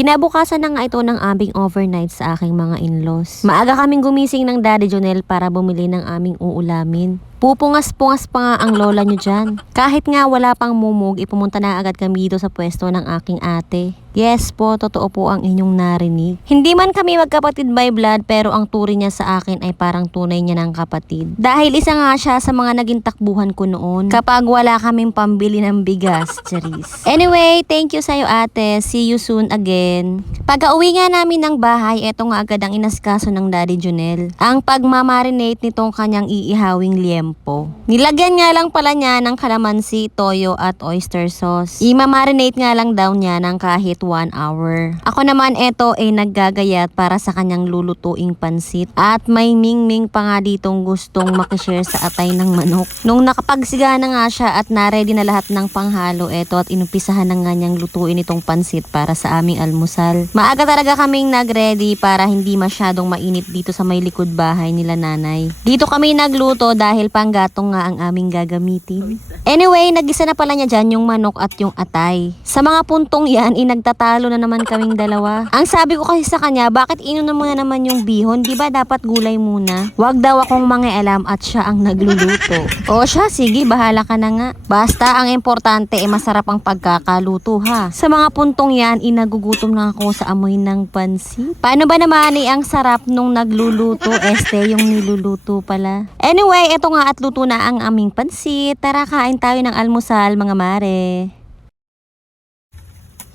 Kinabukasan na nga ito ng aming overnight sa aking mga in-laws. Maaga kaming gumising ng Daddy Jonel para bumili ng aming uulamin. Pupungas-pungas pa nga ang lola nyo dyan. Kahit nga wala pang mumug, ipumunta na agad kami dito sa pwesto ng aking ate. Yes po, totoo po ang inyong narinig. Hindi man kami magkapatid by blood, pero ang turi niya sa akin ay parang tunay niya ng kapatid. Dahil isa nga siya sa mga naging takbuhan ko noon kapag wala kaming pambili ng bigas, Charis. Anyway, thank you sa'yo ate. See you soon again. Pag-uwi nga namin ng bahay, eto nga agad ang inaskaso ng Daddy Jonel. Ang pagmamarinate nitong kanyang iihawing liempo. Nilagyan nga lang pala niya ng kalamansi, toyo at oyster sauce. Imamarinate nga lang daw niya ng kahit 1 hour. Ako naman eto ay naggagayat para sa kanyang lulutuing pansit. At may mingming pa nga ditong gustong makishare sa atay ng manok. Nung nakapagsiga na nga siya at na-ready na lahat ng panghalo eto at inumpisahan na nga niyang lutuin itong pansit para sa aming almusal. Maaga talaga kaming nag-ready para hindi masyadong mainit dito sa may likod bahay nila nanay. Dito kami nagluto dahil panggatong nga ang aming gagamitin. Anyway, nagisa na pala niya dyan yung manok at yung atay. Sa mga puntong yan, nagtatalo na naman kaming dalawa. Ang sabi ko kasi sa kanya, bakit inunan mo na naman yung bihon? Di ba dapat gulay muna? Wag daw akong mangialam at siya ang nagluluto. O siya, sige, bahala ka na nga. Basta ang importante ay masarap ang pagkakaluto ha. Sa mga puntong yan, inagugutom na ako sa amoy ng pansit. Paano ba naman ang sarap nung nagluluto? Yung niluluto pala. Anyway, eto nga at luto na ang aming pansit. Tara, kain tayo ng almusal mga mare.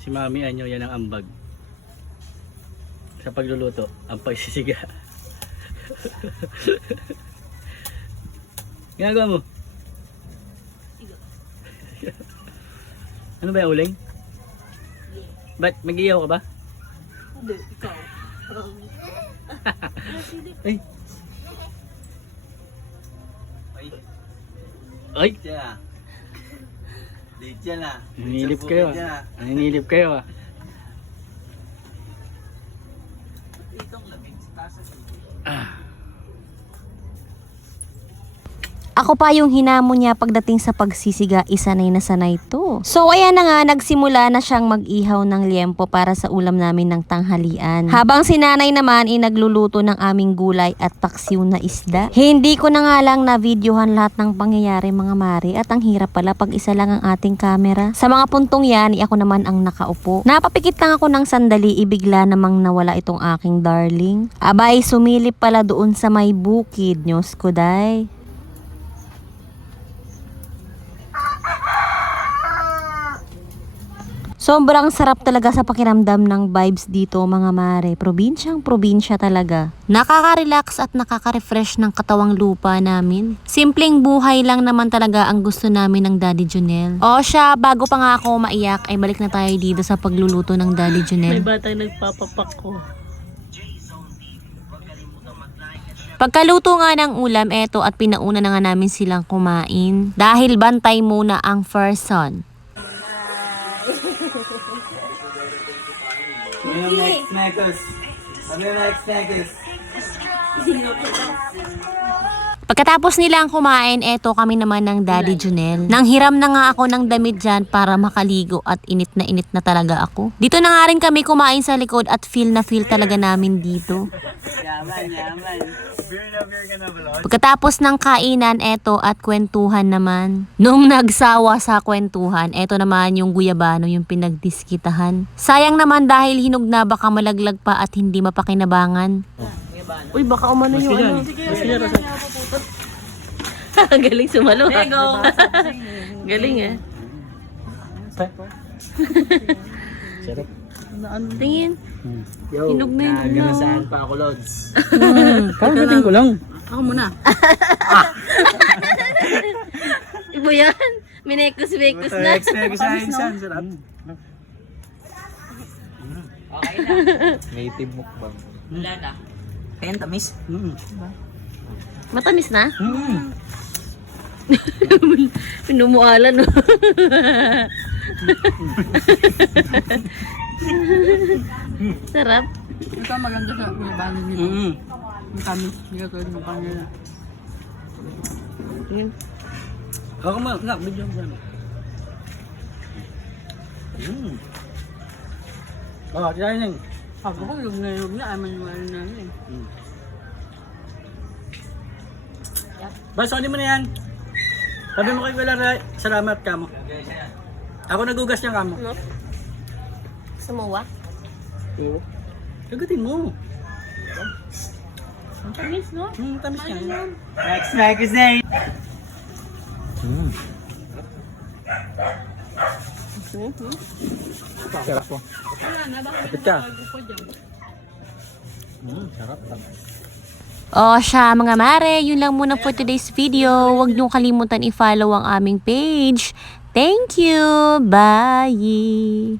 Si Mami Anyo, yan ang ambag sa pagluluto, ang pagsisiga. Ginagawa mo? Ano ba yung uling? Ba't mag-iyaw ka ba? Hindi, ikaw. Ay! Ay! Dito na. Naninilip kayo ah. Naninilip kayo ah. Ako pa yung hinamon niya pagdating sa pagsisiga, isanay na sanay to. So ayan na nga, nagsimula na siyang mag-ihaw ng liempo para sa ulam namin ng tanghalian. Habang si nanay naman ay nagluluto ng aming gulay at paksiw na isda. Hindi ko na nga lang na-videohan lahat ng pangyayari mga mari at ang hirap pala pag isa lang ang ating camera. Sa mga puntong yan, ako naman ang nakaupo. Napapikit lang ako ng sandali, ibigla namang nawala itong aking darling. Abay, sumilip pala doon sa may bukid, Diyos ko day. Sobrang sarap talaga sa pakiramdam ng vibes dito mga mare. Probinsyang probinsya talaga. Nakaka-relax at nakaka-refresh ng katawang lupa namin. Simpleng buhay lang naman talaga ang gusto namin ng Daddy Jonel. O siya, bago pa nga ako maiyak ay balik na tayo dito sa pagluluto ng Daddy Jonel. May batang nagpapapak ko. Pagkaluto nga ng ulam, eto at pinauna na nga namin silang kumain. Dahil bantay muna ang first son. Yung next necklace. Ano yung next necklace? Pagkatapos nilang kumain, eto kami naman ng Daddy Jonel. Nang hiram na nga ako ng damit dyan para makaligo at init na talaga ako. Dito na nga rin kami kumain sa likod at feel na feel talaga namin dito. Yaman, yaman. Beer na beer ka na vlog? Pagkatapos ng kainan, eto at kwentuhan naman. Nung nagsawa sa kwentuhan, eto naman yung guyabano yung pinagdiskitahan. Sayang naman dahil hinog na baka malaglag pa at hindi mapakinabangan. Uy, baka umano yung ano. Galing sumalo. Galing eh. Sarap. Tingin. Yo, Hinog na yun, naganasaan pa ako, Lods. Kakagutin ko lang. Ako muna. Ibo yan. Minekos-mekos na. Next sa insan, sarap. Okay na. Native mukbang. Wala na. Kaya tamis? Matamis na? Pinumuala no. Sarap. Ito ang maganda sa labanan nito. Ang tamis. Hindi ka tulad ng pangyayon. Ako ma, nak, video mo sana. Oh, tirahin yan. Sabi ko, yung na, aman yung ano namin. Bas, ano mo na yan? Sabi mo kay Kuya Ray, salamat ka mo. Ako nagugas niya ka mo. Sumuwa? Oo. Sagutin mo. Ang tamis, no? Tamis niya. Next magazine. Sarap po. Wala na, bakit Kapit ka. ko dyan? Sarap. O siya mga mare, yun lang muna for today's video. Huwag niyong kalimutan i-follow ang aming page. Thank you! Bye!